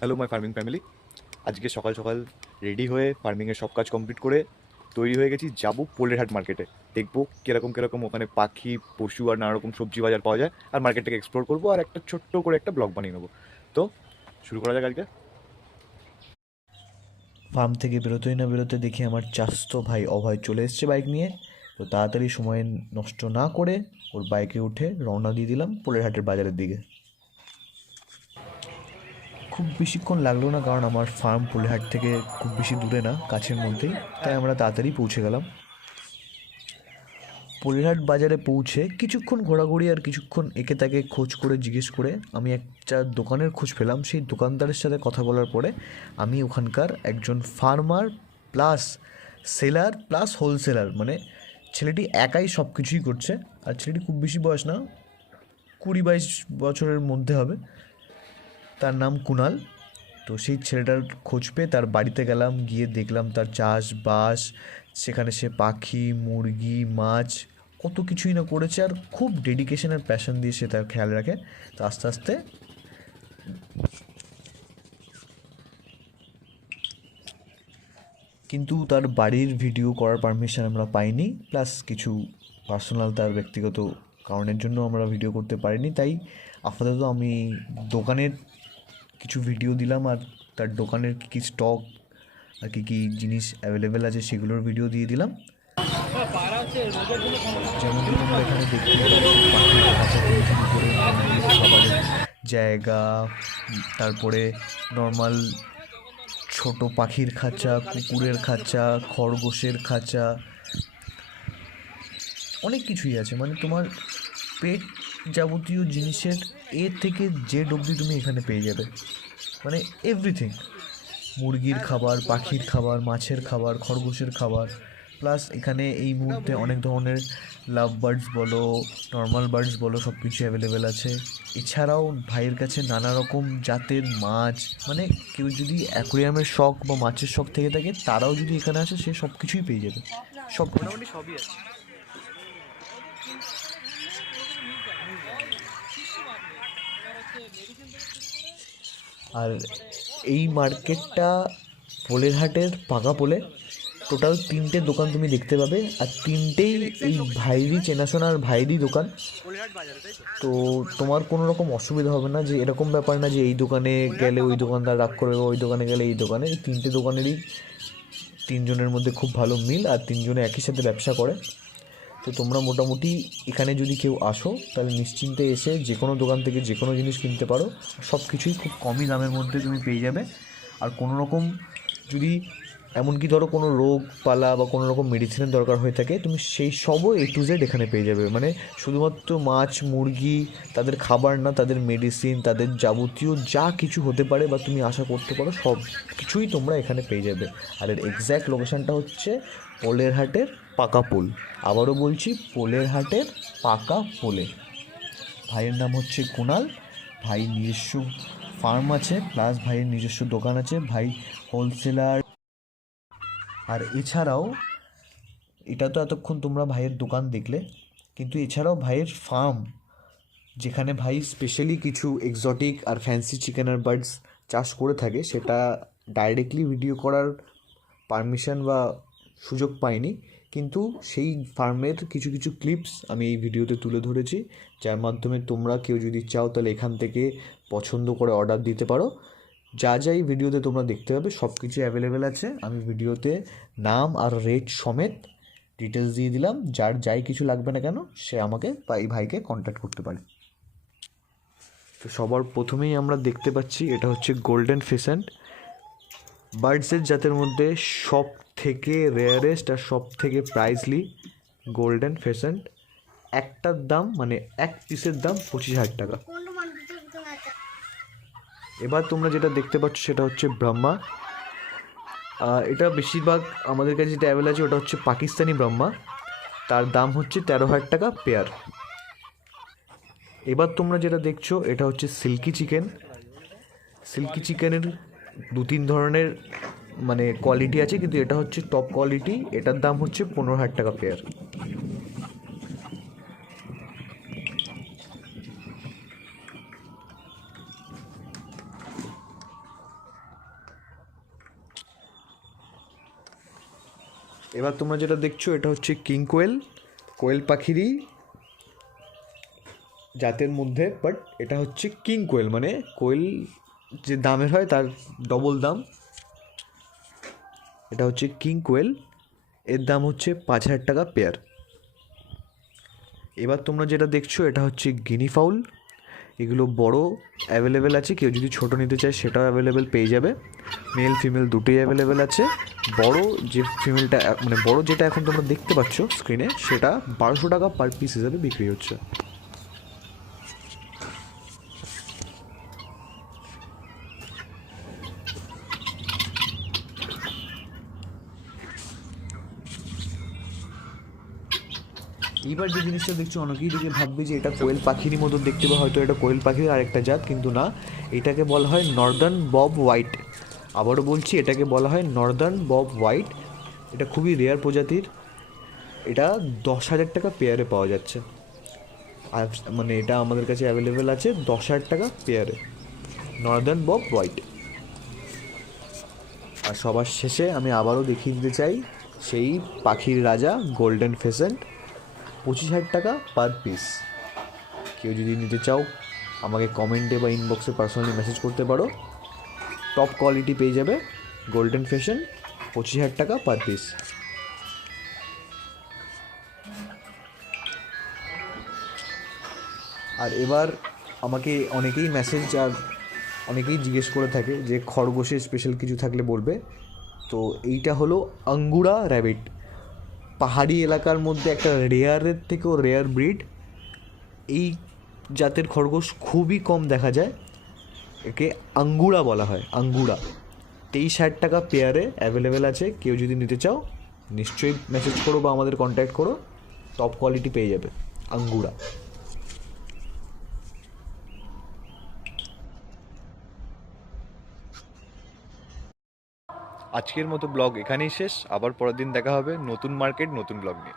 Hello my farming family. আজকে সকাল সকাল রেডি হয়ে ফার্মিংয়ের সব কাজ কমপ্লিট করে তৈরি হয়ে গেছি, যাবো পোলেরহাট মার্কেটে। দেখবো কিরকম কিরকম ওখানে পাখি, পশু আর নানা রকম সবজি বাজার পাওয়া যায়, আর মার্কেটটাকে এক্সপ্লোর করবো আর একটা ছোট্ট করে একটা ব্লগ বানিয়ে নেবো। তো শুরু করা যাক আজকে। ফার্ম থেকে বেরোতেই না বেরোতে দেখি আমার চাচাতো ভাই অভয় চলে এসছে বাইক নিয়ে। তো তাড়াতাড়ি সময় নষ্ট না করে ওর বাইকে উঠে রওনা দিয়ে দিলাম পোলেরহাটের বাজারের দিকে। খুব বেশিক্ষণ লাগলো না, কারণ আমার ফার্ম পোলেরহাট থেকে খুব বেশি দূরে না, কাছের মধ্যেই, তাই আমরা তাড়াতাড়ি পৌঁছে গেলাম। পোলেরহাট বাজারে পৌঁছে কিছুক্ষণ ঘোরাঘুরি আর কিছুক্ষণ একে তাকে খোঁজ করে জিজ্ঞেস করে আমি একটা দোকানের খোঁজ পেলাম। সেই দোকানদারের সাথে কথা বলার পরে আমি ওখানকার একজন farmer plus seller plus wholesaler, মানে ছেলেটি একাই সব কিছুই করছে। আর ছেলেটি খুব বেশি বয়স না, 20-22 বছরের মধ্যে হবে। তার নাম কুনাল। তো সেই ছেলেটার খোঁজ পেয়ে তার বাড়িতে গেলাম, গিয়ে দেখলাম তার চাষবাস, সেখানে সে পাখি, মুরগি, মাছ কত কিছুই না করেছে, আর খুব ডেডিকেশন আর প্যাশন দিয়ে সে তার খেয়াল রাখে। তো আস্তে আস্তে কিন্তু তার বাড়ির ভিডিও করার পারমিশন আমরা পাইনি, প্লাস কিছু পার্সোনাল তার ব্যক্তিগত কারণের জন্য আমরা ভিডিও করতে পারিনি। তাই আপাতত আমি দোকানের কিছু ভিডিও দিলাম, আর তার দোকানের কী কী স্টক আর কী কী জিনিস অ্যাভেলেবেল আছে সেগুলোর ভিডিও দিয়ে দিলাম। যেমন তোমরা এখানে দেখতে পাচ্ছ, পাখির খাঁচা থেকে শুরু করে খাবারের জায়গা, তারপরে নর্মাল ছোট পাখির খাঁচা, কুকুরের খাঁচা, খরগোশের খাঁচা, অনেক কিছুই আছে। মানে তোমার পেট যাবতীয় জিনিসের এ থেকে জেড অবধি তুমি এখানে পেয়ে যাবে, মানে এভরিথিং। মুরগির খাবার, পাখির খাবার, মাছের খাবার, খরগোশের খাবার, প্লাস এখানে এই মুহূর্তে অনেক ধরনের লাভ বার্ডস বলো, নর্মাল বার্ডস বলো, সব কিছু অ্যাভেলেবেল আছে। এছাড়াও ভাইয়ের কাছে নানা রকম জাতের মাছ, মানে কেউ যদি অ্যাকোরিয়ামের শখ বা মাছের শখ থেকে থাকে, তারাও যদি এখানে আসে সে সব কিছুই পেয়ে যাবে, সব মোটামুটি সবই আছে। আর এই মার্কেটটা পোলেরহাটের পাকা পোলে। টোটাল 3টে দোকান তুমি দেখতে পাবে, আর 3টেই এই ভাইরই চেনাশোনা আর ভাইরই দোকান। তো তোমার কোনো রকম অসুবিধা হবে না, যে এরকম ব্যাপার না যে এই দোকানে গেলে ওই দোকানদার রাগ করবে বা ওই দোকানে গেলে এই দোকানে। 3টে দোকানেরই 3জনের মধ্যে খুব ভালো মিল, আর 3জনে একই সাথে ব্যবসা করে। তো তোমরা মোটামুটি এখানে যদি কেউ আসো তাহলে নিশ্চিন্তে এসে যে কোনো দোকান থেকে যে কোনো জিনিস কিনতে পারো। সব কিছুই খুব কমই দামের মধ্যে তুমি পেয়ে যাবে। আর কোনো রকম যদি এমনকি ধরো কোনো রোগ পালা বা কোনো রকম মেডিসিনের দরকার হয়ে থাকে, তুমি সেই সবও A to Z এখানে পেয়ে যাবে। মানে শুধুমাত্র মাছ, মুরগি, তাদের খাবার না, তাদের মেডিসিন, তাদের যাবতীয় যা কিছু হতে পারে বা তুমি আশা করতে পারো, সব কিছুই তোমরা এখানে পেয়ে যাবে। আর এর এক্স্যাক্ট লোকেশানটা হচ্ছে পোলেরহাটের পাকা পোল। আবারও বলছি, পোলেরহাটের পাকা পোলে। ভাইয়ের নাম হচ্ছে কুনাল। ভাই নিজস্ব ফার্ম আছে, প্লাস ভাইয়ের নিজস্ব দোকান আছে, ভাই হোলসেলার। আর এছাড়াও, এটা তো এতক্ষণ তোমরা ভাইয়ের দোকান দেখলে, কিন্তু এছাড়াও ভাইয়ের ফার্ম, যেখানে ভাই স্পেশালি কিছু এক্সোটিক আর ফ্যান্সি চিকেন আর বার্ডস চাষ করে থাকে, সেটা ডাইরেক্টলি ভিডিও করার পারমিশন বা সুযোগ পাইনি। কিন্তু সেই ফার্মের কিছু কিছু ক্লিপস আমি এই ভিডিওতে তুলে ধরেছি, যার মাধ্যমে তোমরা কেউ যদি চাও তাহলে এখান থেকে পছন্দ করে অর্ডার দিতে পারো। যা যা এই ভিডিওতে তোমরা দেখতে পাবে সব কিছু অ্যাভেলেবেল আছে। আমি ভিডিওতে নাম আর রেট সমেত ডিটেলস দিয়ে দিলাম, যার যাই কিছু লাগবে না কেন সে আমাকে বা এই ভাইকে কন্ট্যাক্ট করতে পারে। তো সবার প্রথমেই আমরা দেখতে পাচ্ছি, এটা হচ্ছে গোল্ডেন ফিসেন্ট। বার্ডসের জাতের মধ্যে সব থেকে রেয়ারেস্ট আর সব থেকে প্রাইসলি গোল্ডেন ফেসেন্ট। একটার দাম, মানে এক পিসের দাম 25,000 টাকা। এবার তোমরা যেটা দেখতে পাচ্ছ সেটা হচ্ছে ব্রহ্মা। এটা বেশিরভাগ আমাদের কাছে যেটা অ্যাভেলেবল আছে ওটা হচ্ছে পাকিস্তানি ব্রহ্মা। তার দাম হচ্ছে 13,000 টাকা পেয়ার। এবার তোমরা যেটা দেখছো এটা হচ্ছে সিল্কি চিকেন। সিল্কি চিকেনের 2-3 ধরনের মানে কোয়ালিটি আছে, কিন্তু এটা হচ্ছে টপ কোয়ালিটি। এটার দাম হচ্ছে 15,000 টাকা পেয়ার। এবার তোমরা যেটা দেখছো এটা হচ্ছে কিং কোয়েল, কোয়েল পাখিরই জাতের মধ্যে, বাট এটা হচ্ছে কিং কোয়েল, মানে কোয়েল যে দামের হয় তার ডবল দাম। এটা হচ্ছে কিং কোয়েল, এর দাম হচ্ছে 5,000 টাকা পেয়ার। এবার তোমরা যেটা দেখছো এটা হচ্ছে গিনি ফাউল, এগুলো বড় অ্যাভেলেবেল আছে, কেউ যদি ছোট নিতে চায় সেটাও অ্যাভেলেবেল পেয়ে যাবে। মেল ফিমেল দুটোই অ্যাভেলেবেল আছে। বড় যে ফিমেলটা মানে বড় যেটা এখন তোমরা দেখতে পাচ্ছ স্ক্রিনে, সেটা 1200 টাকা পার পিস হিসাবে বিক্রি হচ্ছে। এইবার যে জিনিসটা দেখছো অনেকেই দেখে ভাববে যে এটা কোয়েল পাখিরই মতো দেখতে, বা হয়তো এটা কোয়েল পাখির আরেকটা জাত, কিন্তু না, এটাকে বলা হয় নর্দার্ন বব হোয়াইট। আবারও বলছি, এটাকে বলা হয় নর্দার্ন বব হোয়াইট। এটা খুবই রেয়ার প্রজাতির, এটা 10,000 টাকা পেয়ারে পাওয়া যাচ্ছে। আর মানে এটা আমাদের কাছে অ্যাভেলেবেল আছে 10,000 টাকা পেয়ারে, নর্দার্ন বব হোয়াইট। আর সবার শেষে আমি আবারও দেখিয়ে দিতে চাই সেই পাখির রাজা গোল্ডেন ফেসেন্ট, 25,000 টাকা পার পিস। কেউ যদি নিতে চাও আমাকে কমেন্টে বা ইনবক্সে পার্সোনালি মেসেজ করতে পারো। টপ কোয়ালিটি পেয়ে যাবে, গোল্ডেন ফেশন, 25,000 টাকা পার পিস। আর এবার আমাকে অনেকেই মেসেজ আর অনেকেই জিজ্ঞেস করে থাকে যে খরগোশের স্পেশাল কিছু থাকলে বলবে। তো এইটা হলো আঙ্গুরা র্যাবিট, পাহাড়ি এলাকার মধ্যে একটা রেয়ারের থেকেও রেয়ার ব্রিড। এই জাতের খরগোশ খুবই কম দেখা যায়, একে আঙ্গুরা বলা হয়, আঙ্গুরা। 23,000 টাকা পেয়ারে অ্যাভেলেবেল আছে, কেউ যদি নিতে চাও নিশ্চয়ই মেসেজ করো বা আমাদের কন্ট্যাক্ট করো, টপ কোয়ালিটি পেয়ে যাবে আঙ্গুরা। আজকের মতো ব্লগ এখানেই শেষ, আবার পরের দিন দেখা হবে নতুন মার্কেট নতুন ব্লগ নিয়ে।